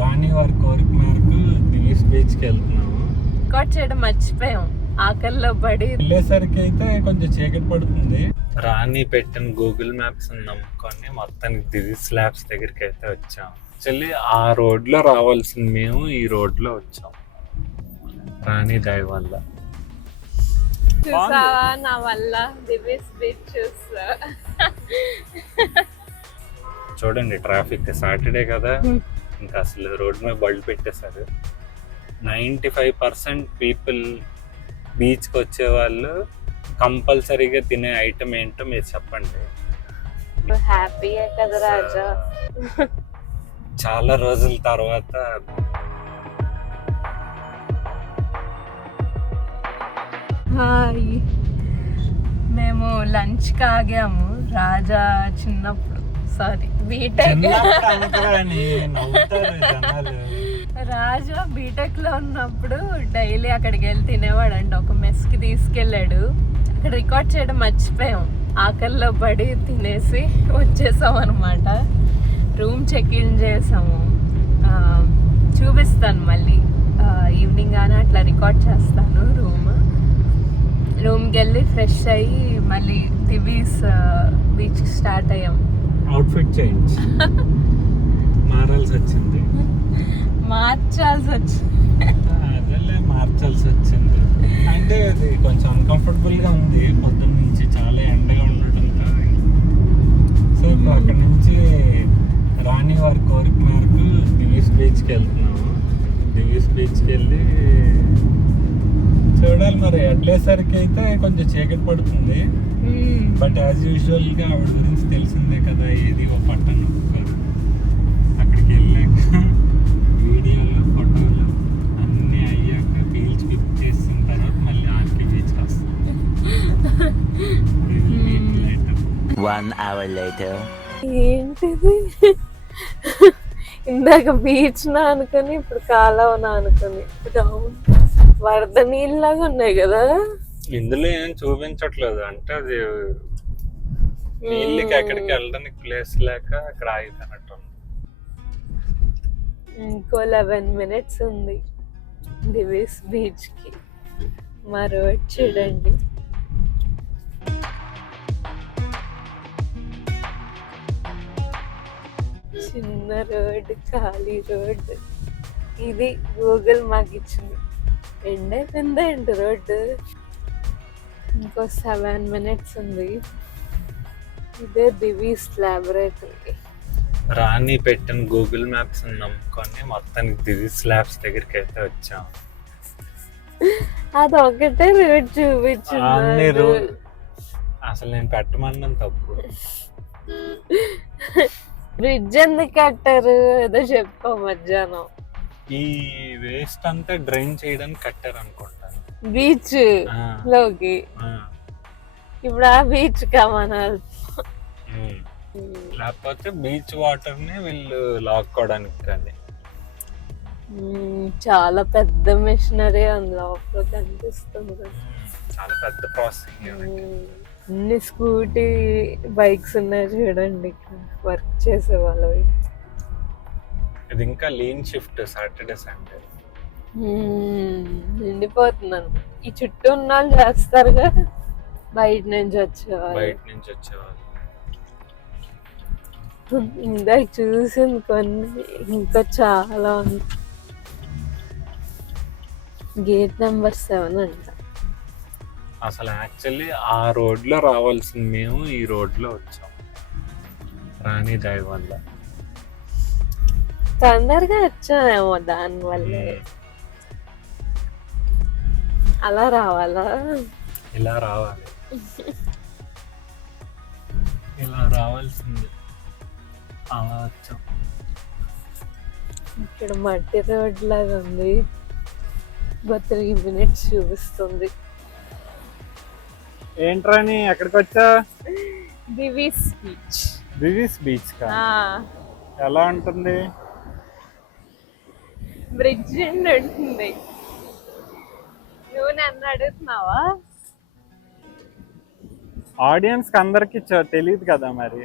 రాణి వారి కోరిక మేరకు దివీస్ బీచ్కి వెళ్తున్నాము. రికార్డ్ చేయడం మర్చిపోయాం, ఆకలిలో పడి. వెళ్ళేసరికి అయితే కొంచెం చీకటి పడుతుంది. రాణి పెట్టిన గూగుల్ మ్యాప్స్ నమ్ముకొని మొత్తానికి దివీస్ ల్యాబ్స్ దగ్గరికి అయితే వచ్చాం. యాక్చువల్లీ ఆ రోడ్ లో రావాల్సింది మేము ఈ రోడ్ లో వచ్చాం. రాణి దయ వల్ల చూసావా నా వల్ల దివీస్ బీచ్ చూసా. చూడండి ట్రాఫిక్, సాటర్డే కదా ఇంకా అసలు రోడ్ మీద బళ్ళు పెట్టేశారు. 95% పీపుల్ బీచ్కి వచ్చే వాళ్ళు కంపల్సరీగా తినే ఐటమ్ ఏంటో మీరు చెప్పండి. హ్యాపీయే కదా రాజా. చాలా రోజుల తర్వాత హాయ్, మేము లంచ్ కాగాము. రాజా చిన్నప్పుడు, సారీ బీటెక్, రాజా బీటెక్ లో ఉన్నప్పుడు డైలీ అక్కడికి వెళ్ళి తినేవాడు అండి. ఒక మెస్ కి తీసుకెళ్ళాడు. అక్కడ రికార్డ్ చేయడం మర్చిపోయాం, ఆకలిలో పడి తినేసి వచ్చేసాం అనమాట. రూమ్ చెక్ ఇన్ చేసాము. చూపిస్తాను మళ్ళీ ఈవినింగ్ కానీ అట్లా రికార్డ్ చేస్తాను. రూమ్కి వెళ్ళి ఫ్రెష్ అయ్యి మళ్ళీ దివీస్ బీచ్ స్టార్ట్ అయ్యాం. అవుట్ఫిట్ చేంజ్ మార్చాల్సి వచ్చింది. అదేలే మార్చాల్సి వచ్చింది. అంటే అది కొంచెం అన్కంఫర్టబుల్ గా ఉంది పొద్దున్న నుంచి, చాలా ఎండగా ఉండటంతో. సో ఇప్పుడు అక్కడ నుంచి రాణి వారి కోరిక మేరకు దివీస్ బీచ్కి వెళ్తున్నాము. దివీస్ బీచ్కి వెళ్ళి చూడాలి మరి. వెళ్ళేసరికి అయితే కొంచెం చీకటి పడుతుంది. బట్ యాజ్ యూజువల్ గా ఆవిడ గురించి తెలిసిందే కదా, ఏది ఒక పట్టణ ఒప్పుకోరు. అక్కడికి వెళ్ళాక వీడియోలు ఫోటోలు అన్నీ అయ్యాక బీచ్ పిక్ చేసిన తర్వాత మళ్ళీ ఆర్కే బీచ్కి వస్తాం. 1 hour later. ఏంటిది, ఇందాక బీచ్ నా అనుకుని ఇప్పుడు కాలువ అనుకుని. వరద నీళ్ళలాగా ఉన్నాయి కదా. ఇందులో ఏం చూపించట్లేదు, అంటే అది నీళ్ళకి ఎక్కడికి వెళ్ళడానికి ప్లేస్ లేక అక్కడ ఆగిపోయినట్టు ఉంది. ఇంకో 11 minutes ఉంది దివీస్ బీచ్ కి. మా రోడ్ చూడండి. చిన్న రోడ్, ఖాళీ రోడ్. ఇది గూగుల్ మాకు ఇచ్చింది. ఎండ్ అయిపోయిందా ఏంటి రోడ్డు. ఇంకో 7 minutes ఉంది. ఇదే దివీస్ లాబొరేటరీ. రాణి పెట్టిన గూగుల్ మ్యాప్స్ నమ్ముకొని మొత్తానికి దివీస్ ల్యాబ్స్ దగ్గరికి అయితే వచ్చాం. అది ఒకటే రోడ్ చూపించింది. అసలు నేను పెట్టమన్నాను తప్పు. బ్రిడ్జ్ ఎందుకు కట్టారు ఏదో చెప్పా మధ్యాహ్నం. ఈ వేస్ట్ అంతా డ్రైన్ చేయడానికి కట్టారు అనుకుంటాను బీచ్ లోకి. ఇప్పుడు ఆ బీచ్ కమనాలి, లేకపోతే బీచ్ వాటర్ ని వీళ్ళు లాక్కోవడానికి. కానీ చాలా పెద్ద మిషనరీ అందులో కనిపిస్తుంది. చాలా పెద్ద ప్రాసెసింగ్. అన్ని స్కూటీ బైక్స్ ఉన్నాయి చూడండి ఇక్కడ వర్క్ చేసే వాళ్ళు. ఇది ఇంకా లీన్ షిఫ్ట్ సాటర్డే సండే. నిండిపోతున్నాను. ఈ చుట్టూ ఉన్న వాళ్ళు చేస్తారుగా, బయట నుంచి వచ్చేవాళ్ళు. ఇందాక చూసింది కొన్ని, ఇంకా చాలా ఉంది. గేట్ నెంబర్ 7 అంట. అసలు యాక్చువల్లీ ఆ రోడ్ లో రావాల్సింది మేము ఈ రోడ్ లో వచ్చాం. రాణి దయ వల్ల తొందరగా వచ్చామేమో దానివల్లే. అలా రావాలా, ఇలా రావాలి, ఇలా రావాల్సింది. అలా వచ్చాం. ఇక్కడ మట్టి రోడ్ లాగా ఉంది. 3 minutes చూపిస్తుంది. ఏంట్రాని ఎక్కడికి వచ్చా? దివీస్ బీచ్. దివీస్ బీచ్ కా? ఎలా ఉంటుంది? బ్రిడ్జ్ ఉంటుంది. నువ్వు నన్ను అడుగుతున్నావా? ఆడియన్స్ కి అందరికి తెలియదు కదా, మరి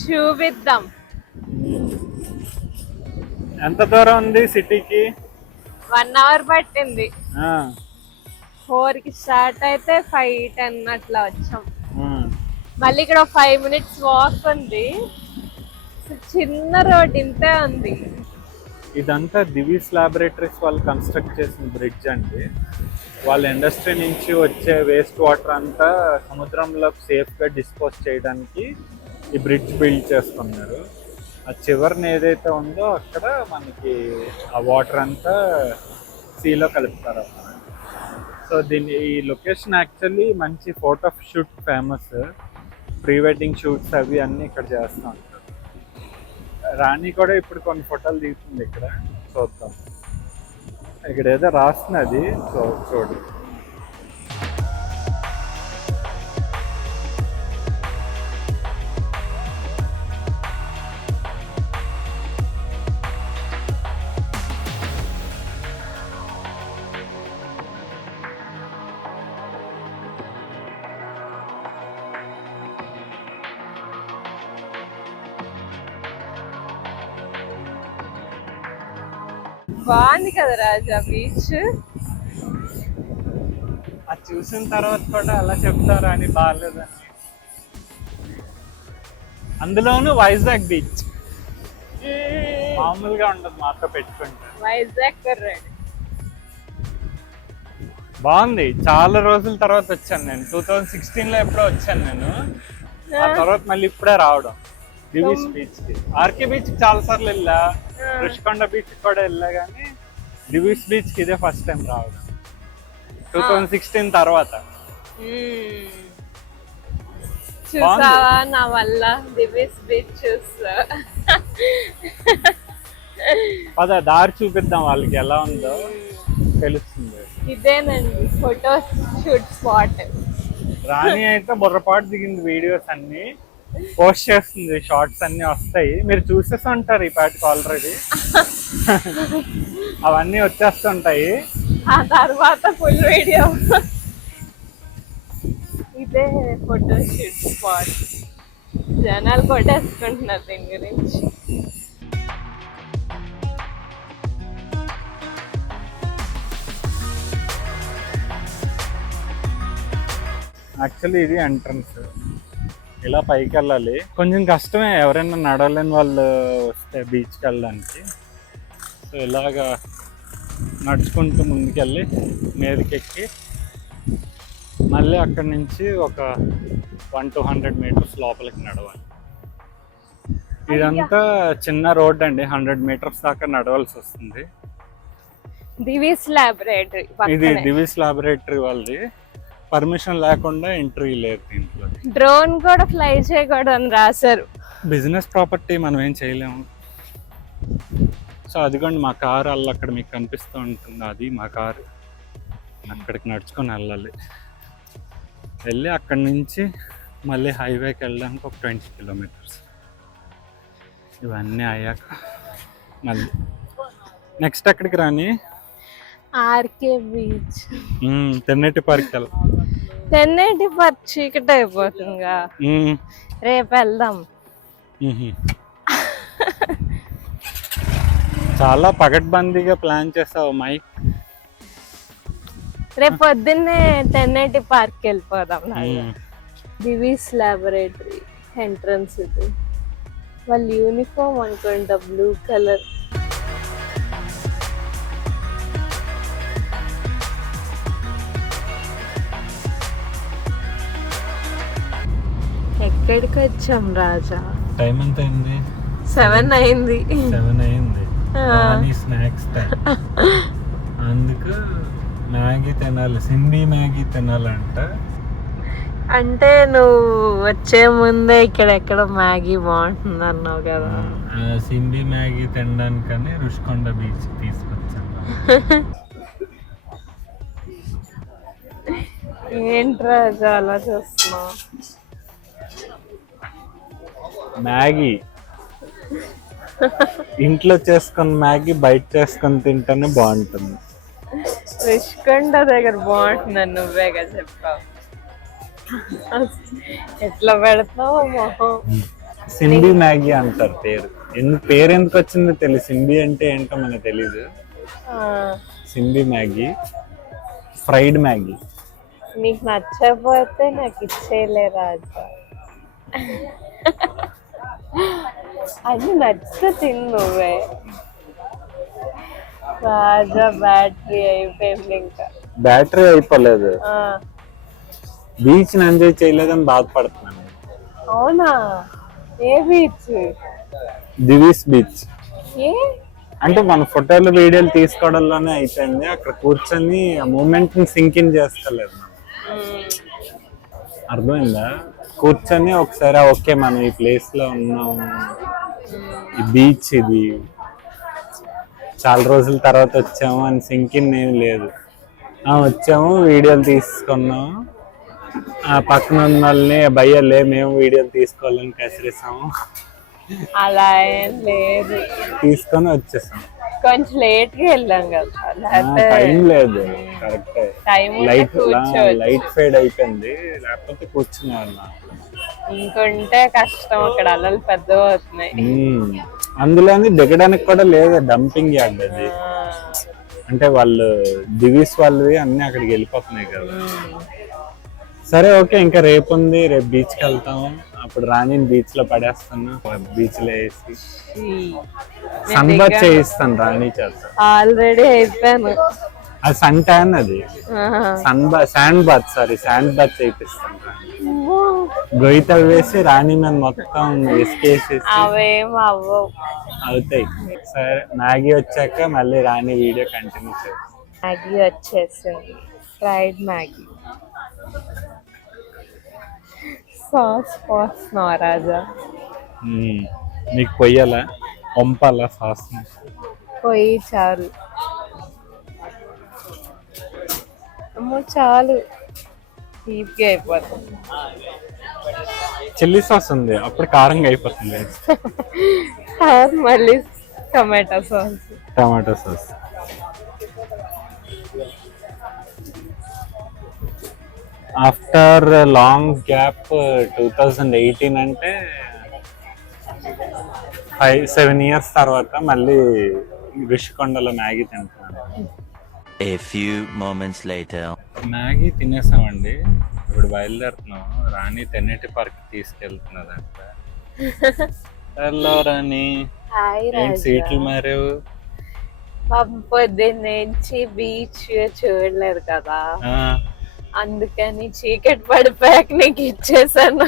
చూపిద్దాం. ఎంత దూరం ఉంది సిటీకి? 1 hour పట్టింది. 4కి స్టార్ట్ అయితే 5:10 అట్లా వచ్చాం. మళ్ళీ ఇక్కడ 5 minutes వాక్ ఉంది. చిన్న రోడ్ ఇంతే ఉంది. ఇదంతా దివీస్ లాబొరేటరీస్ వాళ్ళు కన్స్ట్రక్ట్ చేసిన బ్రిడ్జ్ అండి. వాళ్ళ ఇండస్ట్రీ నుంచి వచ్చే వేస్ట్ వాటర్ అంతా సముద్రంలో సేఫ్గా డిస్పోజ్ చేయడానికి ఈ బ్రిడ్జ్ బిల్డ్ చేసుకున్నారు. ఆ చివరిని ఏదైతే ఉందో అక్కడ మనకి ఆ వాటర్ అంతా సీలో కలుపుతారు అన్నమాట. సో ఈ లొకేషన్ యాక్చువల్లీ మంచి photo shoot famous. Pre wedding shoots అవి అన్నీ ఇక్కడ చేస్తూ ఉంటారు. రాణి కూడా ఇప్పుడు కొన్ని ఫోటోలు దిగుతుంది ఇక్కడ, చూద్దాం. ఇక్కడ ఏదో రాస్తున్నది, చూడు. బాగుంది కదా రాజా బీచ్. అది చూసిన తర్వాత కూడా అలా చెప్తారా అని బాగాలేదని. అందులోనూ వైజాగ్ బీచ్ మామూలుగా ఉండదు, మాతో పెట్టుకుంటే. వైజాగ్ కుర్రాడు బాగుంది. చాలా రోజుల తర్వాత వచ్చాను నేను. 2016లో ఎప్పుడో వచ్చాను నేను. ఆ తర్వాత మళ్ళీ ఇప్పుడే రావడం దివీస్ బీచ్ కి. ఆర్కే బీచ్ చాలా సార్లు వెళ్ళా, రుషికొండ బీచ్ కూడా వెళ్ళా, కానీ దివీస్ బీచ్ కి ఇదే ఫస్ట్ టైం రావడం 2016 తర్వాత. చూసావా నా వల్ల దివీస్ బీచ్ చూసా. పద దారి చూపిద్దాం వాళ్ళకి ఎలా ఉందో తెలుస్తుంది. ఇదేనండి ఫోటో షూట్ స్పాట్. రాణి అయితే బుర్రపాటు దిగింది. వీడియోస్ అన్ని పోస్ట్ చేస్తుంది, షార్ట్స్ అన్ని వస్తాయి, మీరు చూసేసి ఉంటారు ఈ పాటికి ఆల్రెడీ. అవన్నీ వచ్చేస్తుంటాయి. ఆ తర్వాత ఫుల్ వీడియో. ఇదే ఫోటో షూట్ స్పాట్. జనాలు కొట్టేసుకుంటున్నారు దీని గురించి. యాక్చువల్లీ ఇది ఎంట్రన్స్. ఇలా పైకి వెళ్ళాలి, కొంచెం కష్టమే ఎవరైనా నడవలేని వాళ్ళు వస్తే బీచ్కి వెళ్ళడానికి. సో ఇలాగా నడుచుకుంటూ ముందుకెళ్ళి మీదకెక్కి మళ్ళీ అక్కడి నుంచి ఒక 100-200 meters లోపలికి నడవాలి. ఇదంతా చిన్న రోడ్ అండి, 100 meters దాకా నడవాల్సి వస్తుంది. దివీస్ లాబొరేటరీ ఇది దివీస్ లాబొరేటరీ వాళ్ళది. పర్మిషన్ లేకుండా ఎంట్రీ లేదు దీంట్లో. డ్రోన్ కూడా ఫ్లై చేయకూడదని రాశారు. బిజినెస్ ప్రాపర్టీ మనం ఏం చేయలేము. సో అదిగోండి మా కారు అల్ల అక్కడ మీకు కనిపిస్తూ ఉంటుంది, అది మా కారు. అక్కడికి నడుచుకొని వెళ్ళాలి. వెళ్ళి అక్కడి నుంచి మళ్ళీ హైవేకి వెళ్ళడానికి ఒక 20 kilometers. ఇవన్నీ అయ్యాక మళ్ళీ నెక్స్ట్ ఎక్కడికి రాని? RK beach. తెన్నేటి పార్క్ వెళ్ళాలి. తెన్నేటి పార్క్ చీకటి అయిపోతుందిగా, రేపు వెళ్దాం. చాలా పగడ్బందీగా ప్లాన్ చేసావు మైక్. రేపు పొద్దున్నే తెన్నేటి పార్క్ వెళ్ళిపోదాం. Divi's laboratory entrance. ఇది వాళ్ళ యూనిఫామ్ అనుకుంటా, బ్లూ కలర్. ఎక్కడికి వచ్చాం రాజా? టైం ఎంత అయింది? 7 అయింది. 7 అయింది. Snacks time. అందుకు మ్యాగీ తినాలి, సింబీ మ్యాగీ తినాలంట. అంటే నువ్వు వచ్చే ముందే ఇక్కడ ఎక్కడ మ్యాగీ బాగుంటుంది అన్నావు కదా. సింబీ మ్యాగీ తినడానికని రుషికొండ బీచ్ తీసుకొచ్చాను. ఏంట్రా అలా చూస్తున్నావు? మ్యాగీ ఇంట్లో చేసుకున్న మ్యాగీ బయట చేసుకొని తింటేనే బాగుంటుంది. రుషికొండ దగ్గర బాగుంటుందని నువ్వేగా చెప్పావు. ఎట్లా పెడతావు మొహం? సింబీ మ్యాగీ అంటారు పేరు. పేరు ఎందుకు వచ్చిందో తెలియదు. సింబి అంటే ఏంటో మనకు తెలీదు. సింబి మ్యాగీ, ఫ్రైడ్ మ్యాగీ. నీకు నచ్చకపోతే నాకు ఇచ్చేయలే రాజా. అది నచ్చితే తిను నువ్వే. రాజా బ్యాటరీ అయిపోయింది. ఇంకా బ్యాటరీ అయిపోలేదు. బీచ్ ఎంజాయ్ చేయలేదని బాధపడుతున్నాను. అవునా? ఏ బీచ్? దివీస్ బీచ్. ఏ అంటే మన ఫోటోలు వీడియోలు తీసుకోవడంలోనే అయిపోయింది. అక్కడ కూర్చొని ఆ మూమెంట్ ని సింక్ ఇన్ చేస్తలేదు. అర్థమైందా? కూర్చొని ఒకసారి ఓకే మనం ఈ ప్లేస్ లో ఉన్నాం, ఈ బీచ్ ఇది చాలా రోజుల తర్వాత వచ్చాము అని సింక్ ఇన్ ఏం లేదు. వచ్చాము, వీడియోలు తీసుకున్నాము, పక్కన ఉన్న వాళ్ళని భయ్యలే మేము వీడియోలు తీసుకోవాలని కసిరిస్తాము. అలా ఏం లేదు, తీసుకొని వచ్చేసాం. కొంచెం లేట్ గా వెళ్ళాం కదా, టైం లేదు. కరెక్ట్, లైట్ ఫేడ్ అయిపోయింది. లేకపోతే కూర్చునేవాళ్ళం. ఇంకుంటే కష్టం, అక్కడ అలలు పెద్ద అవుతున్నాయి. అందులోని దిగడానికి కూడా లేదు, డంపింగ్ యార్డ్ అది. అంటే వాళ్ళు దివీస్ వాళ్ళవి అన్ని అక్కడికి వెళ్ళిపోతున్నాయి కదా. సరే ఓకే, ఇంకా రేపు ఉంది, రేపు బీచ్కి వెళ్తాము. అప్పుడు రాణి బీచ్ లో పడేస్తాను, బీచ్ లో వేసి సన్ బాత్ చేయిస్తాను రాణి చేత. ఆల్రెడీ అయిపోయాను. అది సన్ ట్యాన్, అది శాండ్ బాత్ చేయిస్తాను. గొయ్యితో వేసి రాణి మీద మొత్తం ఇసుకేసి అవేం అవ్వవు, అవుతాయి. సరే మ్యాగీ వచ్చాక మళ్ళీ రాణి వీడియో కంటిన్యూ చేస్తాం. మ్యాగీ వచ్చేసింది, ఫ్రైడ్ మ్యాగీ. సాస్ పోస్తున్నావా రాజా? నీకు పొయ్యాలా, పంపాలా సాస్? పొయ్యి చాలు. అమ్మో చాలు, తీపిగా అయిపోతుంది. చిల్లీ సాస్ ఉంది, అప్పుడు కారంగా అయిపోతుంది. మళ్ళీ tomato sauce. After long gap 2018 అంటే 5-7 years తర్వాత మళ్ళీ ఋషికొండలో మ్యాగీ తింటున్నాను. A few moments later. Maggi తినేసామండి. ఇప్పుడు బయలుదేరుతున్నాం. రాణి తెన్నేటి పార్క్ తీసుకెళ్తున్నదంట. హలో రాణి, సీట్లు మారేవు. పొద్దున్నుంచి బీచ్ చూడలేదు కదా, అందుకని చీకటి పడిపోయాక నీకు ఇచ్చేసాను.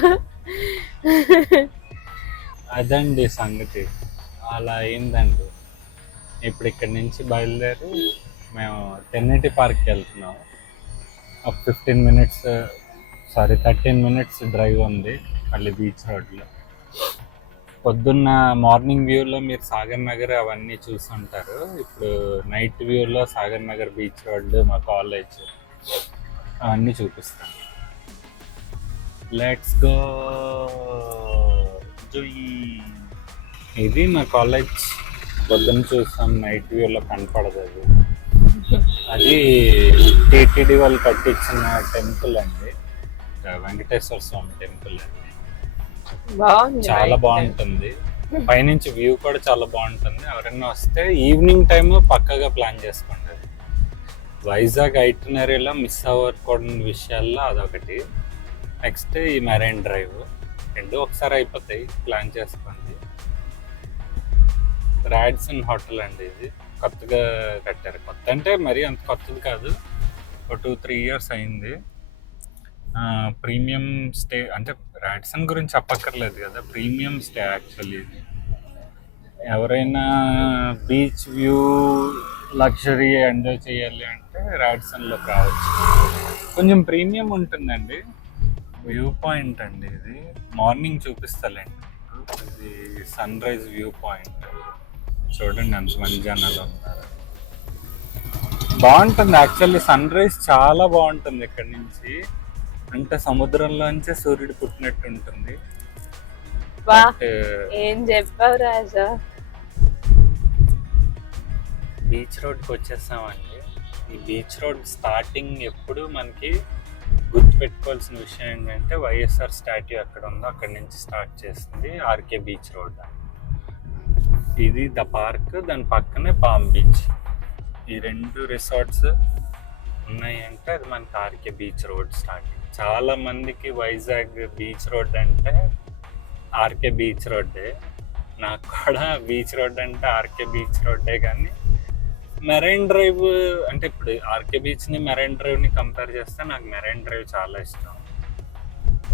అదండి సంగతి, అలా అయిందండి. ఇప్పుడు ఇక్కడి నుంచి బయలుదేరి మేము తెన్నేటి పార్క్కి వెళ్తున్నాం. ఒక 13 minutes డ్రైవ్ ఉంది మళ్ళీ బీచ్ రోడ్లో. పొద్దున్న మార్నింగ్ వ్యూలో మీరు సాగర్ నగర్ అవన్నీ చూస్తుంటారు. ఇప్పుడు నైట్ వ్యూలో సాగర్ నగర్ బీచ్ రోడ్, మా కాలేజ్ అవన్నీ చూపిస్తాను. Let's go. ఇది మా కాలేజ్. పొద్దున్న చూస్తాం, నైట్ వ్యూలో కనపడదు. అది టీటీడీ వాళ్ళు కట్టించిన టెంపుల్ అండి, వెంకటేశ్వర స్వామి టెంపుల్ అండి. చాలా బాగుంటుంది. పైనుంచి వ్యూ కూడా చాలా బాగుంటుంది. ఎవరైనా వస్తే ఈవినింగ్ టైమ్ పక్కగా ప్లాన్ చేసుకోండి. వైజాగ్ ఐటినరీలో మిస్ అవ్వకూడని విషయాల్లో అదొకటి. నెక్స్ట్ ఈ మెరైన్ డ్రైవ్, రెండు ఒకసారి అయిపోతాయి, ప్లాన్ చేసుకోండి. రాడ్సన్ హోటల్ అండి, ఇది కొత్తగా కట్టారు. కొత్త అంటే మరీ అంత కొత్తది కాదు, ఒక 2-3 years అయింది. ప్రీమియం స్టే అంటే రాడ్సన్ గురించి చెప్పక్కర్లేదు కదా, ప్రీమియం స్టే యాక్చువల్లీ. ఎవరైనా బీచ్ వ్యూ లగ్జరీ ఎంజాయ్ చేయాలి అంటే రాడ్సన్లోకి రావచ్చు. కొంచెం ప్రీమియం ఉంటుందండి. వ్యూ పాయింట్ అండి, ఇది మార్నింగ్ చూపిస్తాలండి. ఇది సన్ రైజ్ వ్యూ పాయింట్. చూడండి ఎంతమంది జనాలు ఉన్నారు. బాగుంటుంది యాక్చువల్లీ. సన్ రైజ్ చాలా బాగుంటుంది ఇక్కడ నుంచి. అంటే సముద్రంలోంచే సూర్యుడు పుట్టినట్టు ఉంటుంది. ఏం చెప్పావు రాజా? బీచ్ రోడ్కి వచ్చేసామండి. ఈ బీచ్ రోడ్ స్టార్టింగ్ ఎప్పుడు మనకి గుర్తుపెట్టుకోవాల్సిన విషయం ఏంటంటే, వైఎస్ఆర్ స్టాట్యూ ఎక్కడ ఉందో అక్కడి నుంచి స్టార్ట్ చేస్తుంది ఆర్కే బీచ్ రోడ్. ఇది ద పార్క్, దాని పక్కనే పామ్ బీచ్. ఈ 2 రిసార్ట్స్ ఉన్నాయి అంటే అది మనకి ఆర్కే బీచ్ రోడ్ స్టార్టింగ్. చాలా మందికి వైజాగ్ బీచ్ రోడ్ అంటే ఆర్కే బీచ్ రోడ్డే. నాకు కూడా బీచ్ రోడ్ అంటే ఆర్కే బీచ్ రోడ్డే. కానీ మెరైన్ డ్రైవ్ అంటే ఇప్పుడు ఆర్కే బీచ్ని మెరైన్ డ్రైవ్ని కంపేర్ చేస్తే నాకు మెరైన్ డ్రైవ్ చాలా ఇష్టం.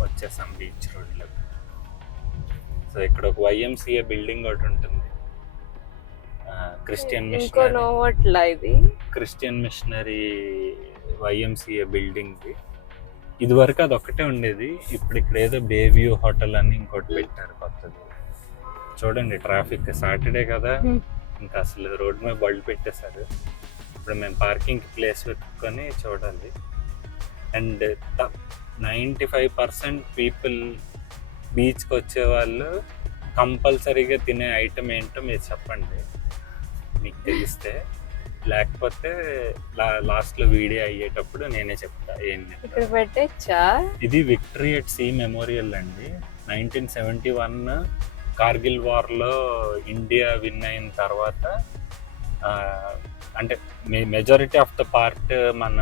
వచ్చేసాం బీచ్ రోడ్లో. సో ఇక్కడ ఒక YMCA బిల్డింగ్ ఒకటి ఉంటుంది, క్రిస్టియన్ మిషనరీ YMCA బిల్డింగ్. ఇది వరకు అది ఒక్కటే ఉండేది. ఇప్పుడు ఇక్కడ ఏదో బేవ్యూ హోటల్ అని ఇంకోటి పెట్టారు కొత్తది. చూడండి ట్రాఫిక్, సాటర్డే కదా, ఇంకా అసలు రోడ్ మీద బళ్ళు పెట్టేశారు. ఇప్పుడు మేము పార్కింగ్ ప్లేస్ పెట్టుకొని చూడాలి. అండ్ 95% పీపుల్ బీచ్కి వచ్చే వాళ్ళు కంపల్సరీగా తినే ఐటమ్ ఏంటో మీరు చెప్పండి, మీకు తెలిస్తే. లేకపోతే లాస్ట్లో వీడియో అయ్యేటప్పుడు నేనే చెప్తా ఏంటి. ఇది విక్టరీ ఎట్ సీ మెమోరియల్ అండి. 1971 కార్గిల్ వార్లో ఇండియా విన్ అయిన తర్వాత, అంటే మెజారిటీ ఆఫ్ ద పార్ట్ మన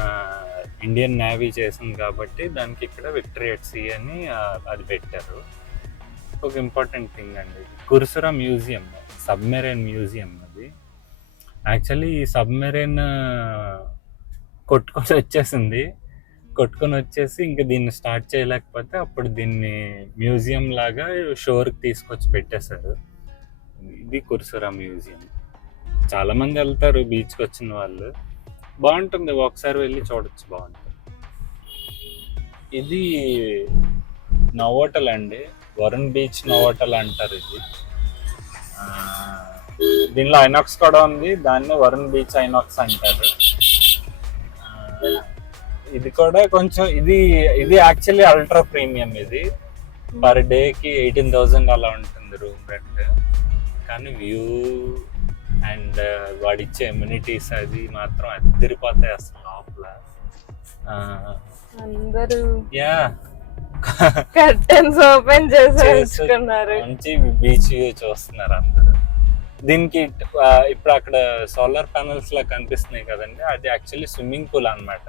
ఇండియన్ నేవీ చేసింది కాబట్టి దానికి ఇక్కడ విక్టరీ ఎట్ సీ అని అది పెట్టారు. ఒక ఇంపార్టెంట్ థింగ్ అండి, కుర్సురా మ్యూజియం, సబ్మెరైన్ మ్యూజియం. అది యాక్చువల్లీ ఈ సబ్మెరైన్ కొట్టుకొని వచ్చేసి ఇంకా దీన్ని స్టార్ట్ చేయలేకపోతే అప్పుడు దీన్ని మ్యూజియం లాగా షోర్కి తీసుకొచ్చి పెట్టేశారు. ఇది కుర్సురా మ్యూజియం. చాలామంది వెళ్తారు బీచ్కి వచ్చిన వాళ్ళు, బాగుంటుంది, ఒకసారి వెళ్ళి చూడొచ్చు, బాగుంటుంది. ఇది నోవోటల్ అండి, వరుణ్ బీచ్ నోవోటల్ అంటారు ఇది. దీనిలో ఐనాక్స్ కూడా ఉంది, దాన్ని వరుణ్ బీచ్ ఐనాక్స్ అంటారు. ఇది కూడా కొంచెం ఇది యాక్చువల్లీ అల్ట్రా ప్రీమియం. ఇది పర్ డేకి 18,000 అలా ఉంటుంది రూమ్ రెంట్. కానీ వ్యూ అండ్ వాడిచ్చే ఎమ్యూనిటీస్ అది మాత్రం అద్దరిపోతాయి అసలు లోపల. అందరూ యా కర్టెన్స్ ఓపెన్ చేసేస్తున్నారు, మంచి బీచ్ వ్యూ చూస్తున్నారు అందరూ. దీనికి ఇప్పుడు అక్కడ సోలార్ ప్యానల్స్ లా కనిపిస్తున్నాయి కదండి, అది యాక్చువల్లీ స్విమ్మింగ్ పూల్ అన్నమాట.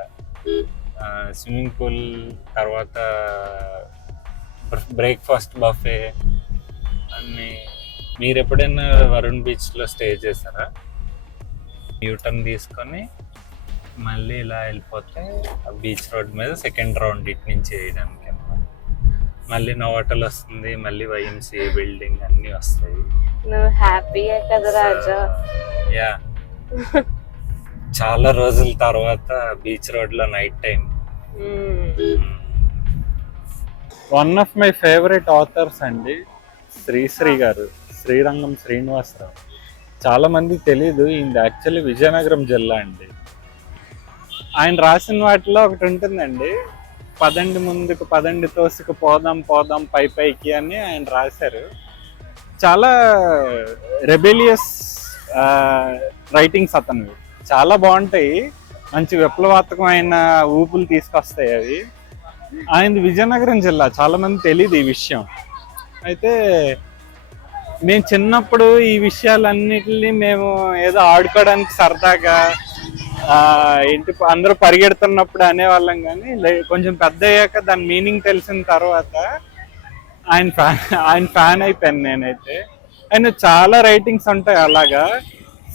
స్విమ్మింగ్ పూల్ తర్వాత బ్రేక్ఫాస్ట్ బఫే అన్ని. మీరు ఎప్పుడైనా వరుణ్ బీచ్లో స్టే చేశారా? యూటర్న్ తీసుకొని మళ్ళీ ఇలా వెళ్ళిపోతే బీచ్ రోడ్ మీద సెకండ్ రౌండ్ ఇటు నుంచి వేయడానికి అన్నమాట. మళ్ళీ నోవోటల్ వస్తుంది, మళ్ళీ YMCA బిల్డింగ్ అన్నీ వస్తాయి. నువ్వు హ్యాపీయే కదా రాజా? యా, చాలా రోజుల తర్వాత బీచ్ రోడ్ లో night time. One of my favourite authors అండి శ్రీశ్రీ గారు, శ్రీరంగం శ్రీనివాసరావు. చాలా మంది తెలీదు, ఇది యాక్చువల్లీ విజయనగరం జిల్లా అండి. ఆయన రాసిన వాటిలో ఒకటి ఉంటుందండి, పదండి ముందుకు పదండి తోసుకు పోదాం పోదాం పై పైకి అని ఆయన రాశారు. చాలా రెబెలియస్ రైటింగ్స్ అతనివి, చాలా బాగుంటాయి, మంచి విప్లవాత్మకమైన ఊపులు తీసుకొస్తాయి అవి. ఆయనది విజయనగరం జిల్లా, చాలా మంది తెలియదు ఈ విషయం. అయితే మేము చిన్నప్పుడు ఈ విషయాలన్నిటిని మేము ఏదో ఆడుకోవడానికి సరదాగా ఇంటి అందరూ పరిగెడుతున్నప్పుడు అనేవాళ్ళం. కానీ కొంచెం పెద్ద అయ్యాక దాని మీనింగ్ తెలిసిన తర్వాత ఆయన ఫ్యాన్ అయిపోయాను నేనైతే. ఆయన చాలా రైటింగ్స్ ఉంటాయి అలాగా.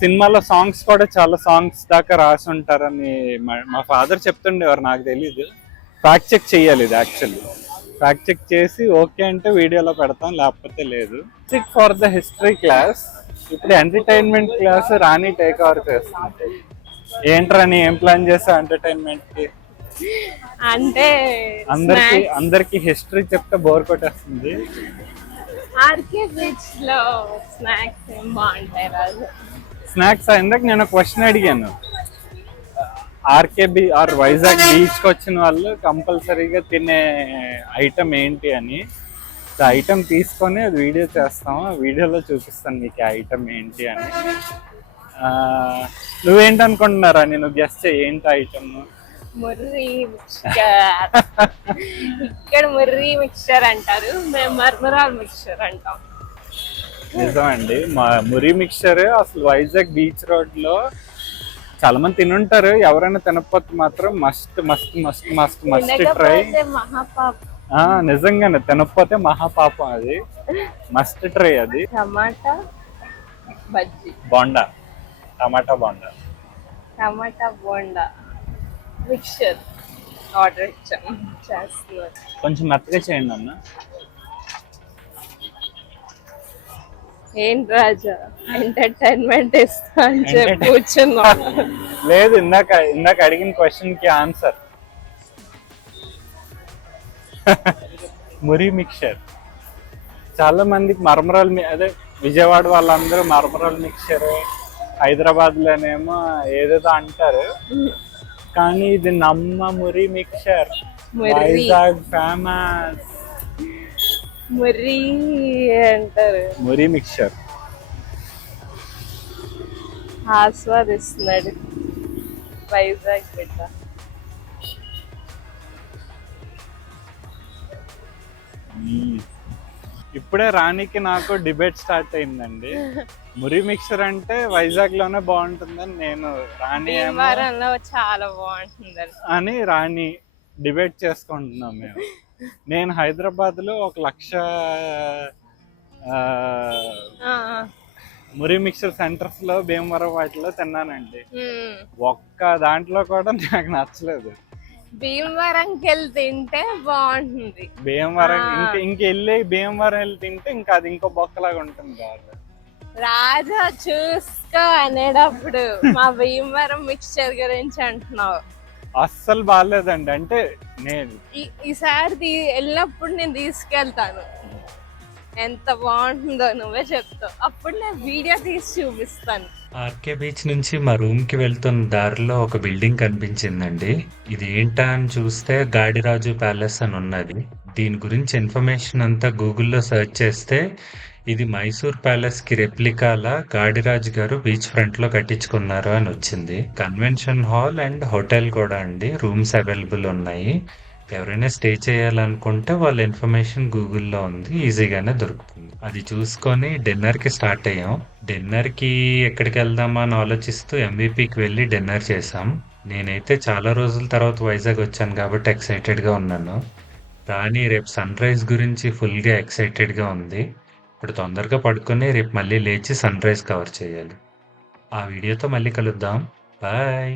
సినిమాలో సాంగ్స్ కూడా చాలా సాంగ్స్ దాకా రాసి ఉంటారని మా ఫాదర్ చెప్తుండేవారు, నాకు తెలీదు. ఫ్యాక్ట్ చెక్ చేయాలి ఇది, యాక్చువల్లీ ఫ్యాక్ట్ చెక్ చేసి ఓకే అంటే వీడియోలో పెడతాం, లేకపోతే లేదు. ఫర్ ద హిస్టరీ క్లాస్, ఇప్పుడు ఎంటర్టైన్మెంట్ క్లాస్ రాణి టేక్ ఓవర్ చేస్తుంది. ఏంట్రాని, ఏం ప్లాన్ చేసావు ఎంటర్టైన్మెంట్ కి? అంటే అందరికి హిస్టరీ చెప్తే బోర్ కొట్టేస్తుంది. ఆర్కే బీచ్ లో స్నాక్స్ ఏం బాగుంటాయి రాజు? స్నాక్స్ ఇందాక నేను క్వశ్చన్ అడిగాను, ఆర్ వైజాగ్ బీచ్కి వచ్చిన వాళ్ళు కంపల్సరీగా తినే ఐటమ్ ఏంటి అని. ఐటమ్ తీసుకొని అది వీడియో చేస్తాము, వీడియోలో చూపిస్తాను మీకు ఐటమ్ ఏంటి అని. నువ్వేంటనుకుంటున్నారా? నేను గెస్ట్ చేయి, ఏంటి ఐటమ్? ముర్రి మిక్చర్. ఇక్కడ ముర్రి మిక్చర్ అంటారు, మేము మర్మరాల్ మిక్చర్ అంటాం. నిజమండి. మా మురి మిక్చర్ అసలు వైజాగ్ బీచ్ రోడ్ లో చాలా మంది తినుంటారు. ఎవరైనా తినకపోతే మాత్రం must must must must must try. తినకపోతే మహాపాప. నిజంగానే తినకపోతే మహాపాపం. అది మస్ట్ ట్రై. అది టమాటా బజ్జీ, బోండా, టమాటా బోండా, టమాటా బోండా మిక్చర్ ఆర్డర్ ఇచ్చాం. చేస్తున్నారు. కొంచెం మెత్తగా చేయండి అన్న. ఏంటి రాజా ఎంటర్టైన్మెంట్ ఇస్తా అని చెప్పి కూర్చున్నా. లేదు, ఇందాక అడిగిన క్వశ్చన్ కి ఆన్సర్ మురి మిక్చర్. చాలా మందికి మరమరాలు అదే విజయవాడ వాళ్ళందరూ మరమరాలు మిక్చర్, హైదరాబాద్ లోనేమో ఏదేదో అంటారు. కానీ ఇది నమ్మ మురి మిక్చర్, వైజాగ్ ఫేమస్ మురి అంటారు. మురి మిక్చర్ ఆస్వాదిస్తున్నాడు వైజాగ్ బిడ్డ. ఇప్పుడే రాణికి నాకు డిబేట్ స్టార్ట్ అయిందండి. మురి మిక్చర్ అంటే వైజాగ్ లోనే బాగుంటుందని నేను, రాణి భీమవరంలో చాలా బాగుంటుంది అని రాణి డిబేట్ చేసుకుంటున్నాం మేము. నేను హైదరాబాద్ లో 1,00,000 మురి మిక్చర్ సెంటర్స్ లో భీమవరం వాటిలో తిన్నానండి. ఒక్క దాంట్లో కూడా నాకు నచ్చలేదు. భీమవరంకి వెళ్ళి తింటే బాగుంటుంది. భీమవరం ఇంకెళ్ళి భీమవరం వెళ్ళి తింటే ఇంకా అది ఇంకో బొక్కలాగా ఉంటుంది కాదు. రాజా చూసుకో అనేటప్పుడు మా భీమవరం మిక్చర్ గురించి అంటున్నావు. అస్సలు బాగాలేదండి. అంటే నేను ఈసారి వెళ్ళినప్పుడు నేను తీసుకెళ్తాను. ఎంత బాగుంటుందో నువ్వే చెప్తావు. అప్పుడు నేను వీడియో తీసి చూపిస్తాను. ఆర్కే బీచ్ నుంచి మా రూమ్ కి వెళ్తున్న దారిలో ఒక బిల్డింగ్ కనిపించిందండి. ఇది ఏంటా అని చూస్తే గాడిరాజు ప్యాలెస్ అని ఉన్నది. దీని గురించి ఇన్ఫర్మేషన్ అంతా గూగుల్లో సెర్చ్ చేస్తే ఇది మైసూర్ ప్యాలెస్ కి రెప్లికాలా గాడిరాజు గారు బీచ్ ఫ్రంట్ లో కట్టించుకున్నారు అని వచ్చింది. కన్వెన్షన్ హాల్ అండ్ హోటల్ కూడా అండి. రూమ్స్ అవైలబుల్ ఉన్నాయి. ఎవరైనా స్టే చేయాలనుకుంటే వాళ్ళ ఇన్ఫర్మేషన్ గూగుల్లో ఉంది, ఈజీగానే దొరుకుతుంది. అది చూసుకొని డిన్నర్ కి స్టార్ట్ అయ్యాం. డిన్నర్ కి ఎక్కడికి వెళ్దామా అని ఆలోచిస్తూ ఎంవిపికి వెళ్ళి డిన్నర్ చేసాం. నేనైతే చాలా రోజుల తర్వాత వైజాగ్ వచ్చాను కాబట్టి ఎక్సైటెడ్ గా ఉన్నాను. రాణి రేపు సన్ రైజ్ గురించి ఫుల్ గా ఎక్సైటెడ్ గా ఉంది. ఇప్పుడు తొందరగా పడుకొని రేపు మళ్ళీ లేచి సన్ రైజ్ కవర్ చేయాలి. ఆ వీడియోతో మళ్ళీ కలుద్దాం. బాయ్.